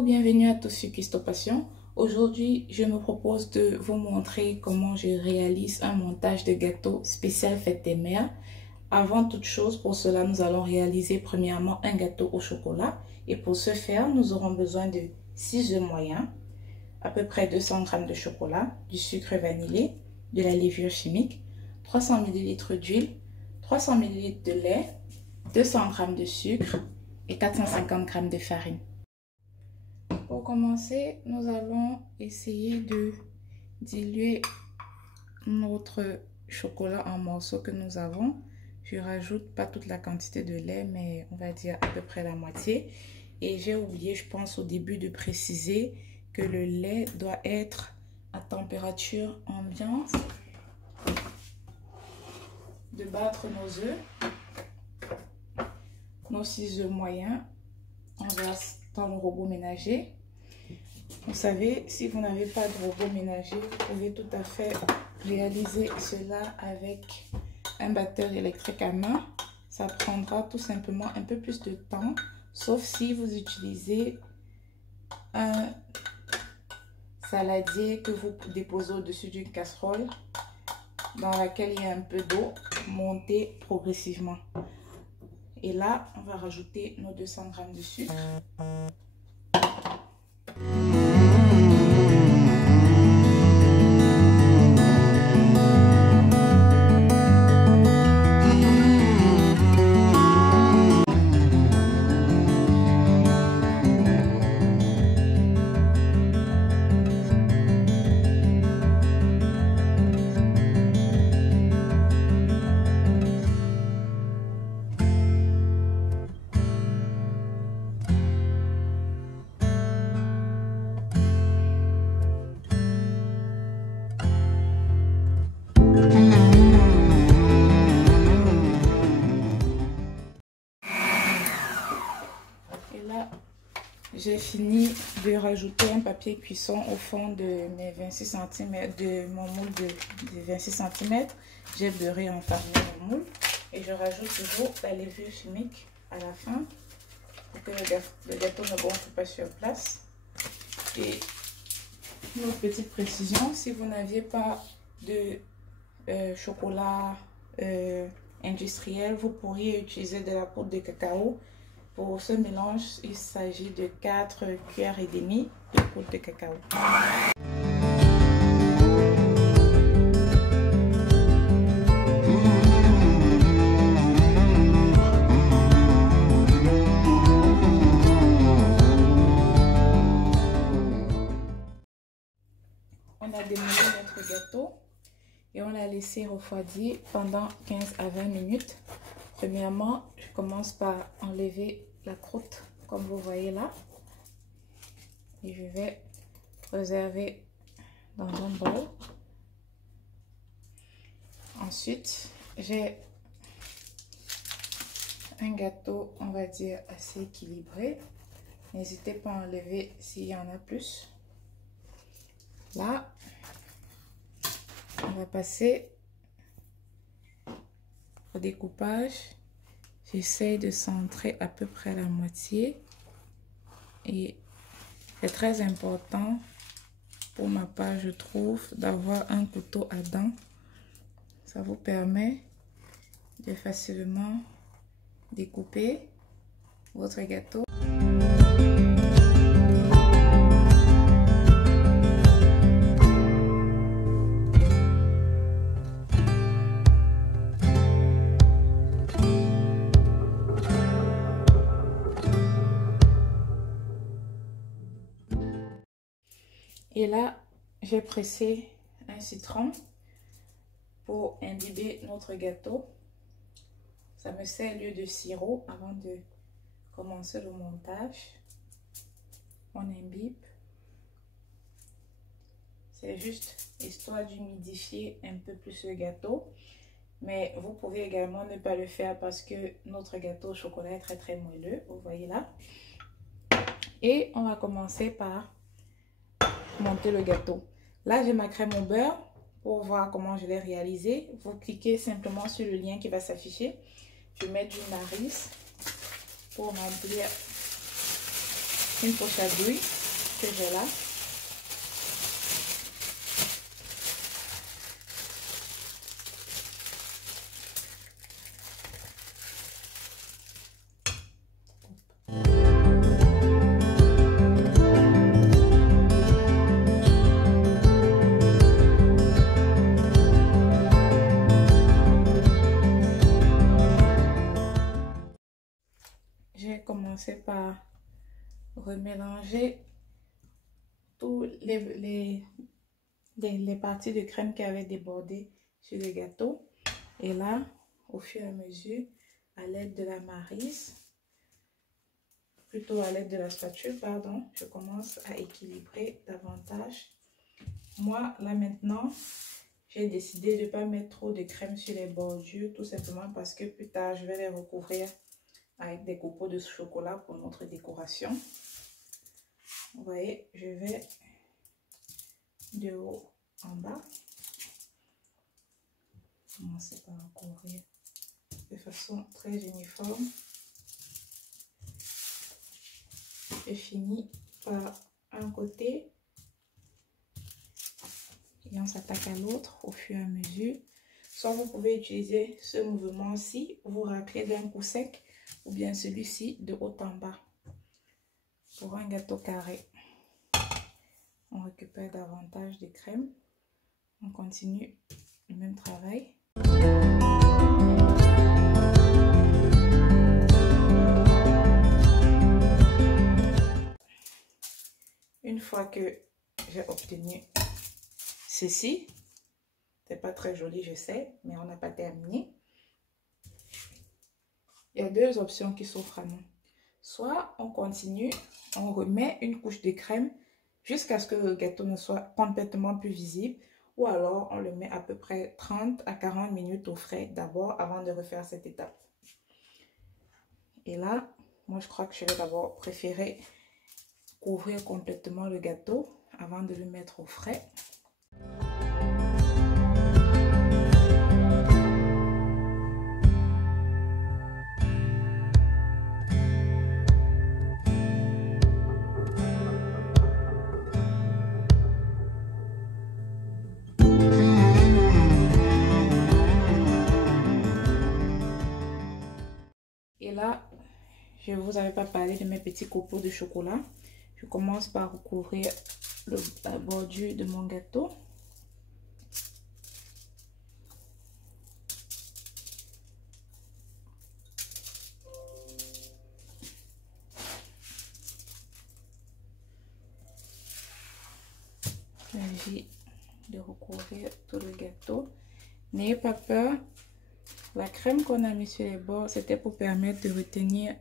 Bonjour, bienvenue à tous sur Cuistot Passion. Aujourd'hui, je me propose de vous montrer comment je réalise un montage de gâteau spécial fête des mères. Avant toute chose, pour cela, nous allons réaliser premièrement un gâteau au chocolat. Et pour ce faire, nous aurons besoin de 6 œufs moyens, à peu près 200 g de chocolat, du sucre vanillé, de la levure chimique, 300 ml d'huile, 300 ml de lait, 200 g de sucre et 450 g de farine. Pour commencer, nous allons essayer de diluer notre chocolat en morceaux que nous avons. Je rajoute pas toute la quantité de lait, mais on va dire à peu près la moitié. Et j'ai oublié, je pense au début, de préciser que le lait doit être à température ambiante. De battre nos œufs, nos 6 œufs moyens, on verse dans le robot ménager. Vous savez, si vous n'avez pas de robot ménager, vous pouvez tout à fait réaliser cela avec un batteur électrique à main. Ça prendra tout simplement un peu plus de temps, sauf si vous utilisez un saladier que vous déposez au-dessus d'une casserole dans laquelle il y a un peu d'eau, montée progressivement. Et là, on va rajouter nos 200 g de sucre. J'ai fini de rajouter un papier cuisson au fond de mes 26 cm, de mon moule de 26 cm. J'ai beurré entamé mon moule et je rajoute toujours la levure chimique à la fin pour que le gâteau ne gonfle pas sur place. Et une autre petite précision, si vous n'aviez pas de chocolat industriel, vous pourriez utiliser de la poudre de cacao. Pour ce mélange, il s'agit de 4 cuillères et demie de poudre de cacao. On a démoulé notre gâteau et on l'a laissé refroidir pendant 15 à 20 minutes. Premièrement, je commence par enlever la croûte, comme vous voyez là. Et je vais réserver dans un bol. Ensuite, j'ai un gâteau, on va dire, assez équilibré. N'hésitez pas à enlever s'il y en a plus. Là, on va passer au découpage. J'essaie de centrer à peu près la moitié et c'est très important pour ma part, je trouve, d'avoir un couteau à dents. Ça vous permet de facilement découper votre gâteau. Et là, j'ai pressé un citron pour imbiber notre gâteau. Ça me sert lieu de sirop avant de commencer le montage. On imbibe. C'est juste histoire d'humidifier un peu plus le gâteau. Mais vous pouvez également ne pas le faire parce que notre gâteau au chocolat est très moelleux. Vous voyez là. Et on va commencer par monter le gâteau. Là, j'ai ma crème au beurre pour voir comment je l'ai réalisé. Vous cliquez simplement sur le lien qui va s'afficher. Je vais mettre du maris pour remplir une poche à douille que j'ai là. Je vais commencer par remélanger tous les parties de crème qui avaient débordé sur le gâteau. Et là, au fur et à mesure, à l'aide de la maryse, plutôt à l'aide de la spatule, pardon, je commence à équilibrer davantage. Moi, là maintenant, j'ai décidé de ne pas mettre trop de crème sur les bordures, tout simplement parce que plus tard, je vais les recouvrir avec des copeaux de chocolat pour notre décoration. Vous voyez, je vais de haut en bas. Commencer par recouvrir de façon très uniforme. Je finis par un côté et on s'attaque à l'autre au fur et à mesure. Soit vous pouvez utiliser ce mouvement-ci, vous raclez d'un coup sec, ou bien celui-ci de haut en bas. Pour un gâteau carré, on récupère davantage de crème. On continue le même travail. Une fois que j'ai obtenu ceci, c'est pas très joli, je sais, mais on n'a pas terminé. Il y a deux options qui s'offrent à nous. Soit on continue, on remet une couche de crème jusqu'à ce que le gâteau ne soit complètement plus visible, ou alors on le met à peu près 30 à 40 minutes au frais d'abord avant de refaire cette étape. Et là, moi je crois que je vais d'abord préférer couvrir complètement le gâteau avant de le mettre au frais. Et là, je ne vous avais pas parlé de mes petits copeaux de chocolat. Je commence par recouvrir la bordure de mon gâteau. Il s'agit de recouvrir tout le gâteau. N'ayez pas peur. La crème qu'on a mis sur les bords, c'était pour permettre de retenir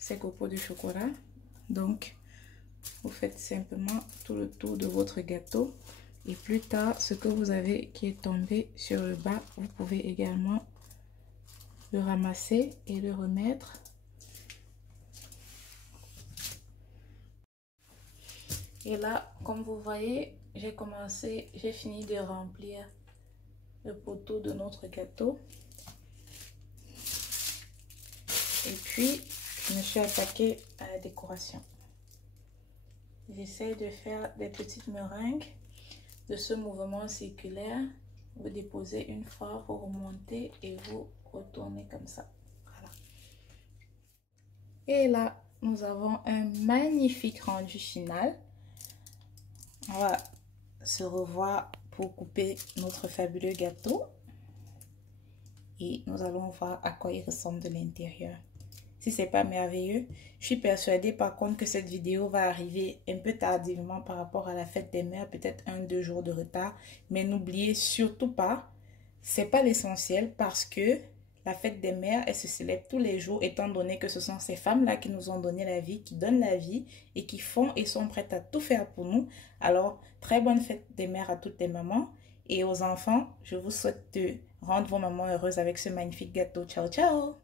ces copeaux de chocolat. Donc, vous faites simplement tout le tour de votre gâteau. Et plus tard, ce que vous avez qui est tombé sur le bas, vous pouvez également le ramasser et le remettre. Et là, comme vous voyez, j'ai fini de remplir le poteau de notre gâteau. Et puis, je me suis attaquée à la décoration. J'essaie de faire des petites meringues de ce mouvement circulaire. Vous déposez une fois, vous remontez et vous retournez comme ça. Voilà. Et là, nous avons un magnifique rendu final. On va se revoir pour couper notre fabuleux gâteau. Et nous allons voir à quoi il ressemble de l'intérieur. Si c'est pas merveilleux, je suis persuadée par contre que cette vidéo va arriver un peu tardivement par rapport à la fête des mères, peut-être 1-2 jours de retard. Mais n'oubliez surtout pas, c'est pas l'essentiel parce que la fête des mères, elle se célèbre tous les jours étant donné que ce sont ces femmes-là qui nous ont donné la vie, qui donnent la vie et qui font et sont prêtes à tout faire pour nous. Alors, très bonne fête des mères à toutes les mamans. Et aux enfants, je vous souhaite de rendre vos mamans heureuses avec ce magnifique gâteau. Ciao, ciao!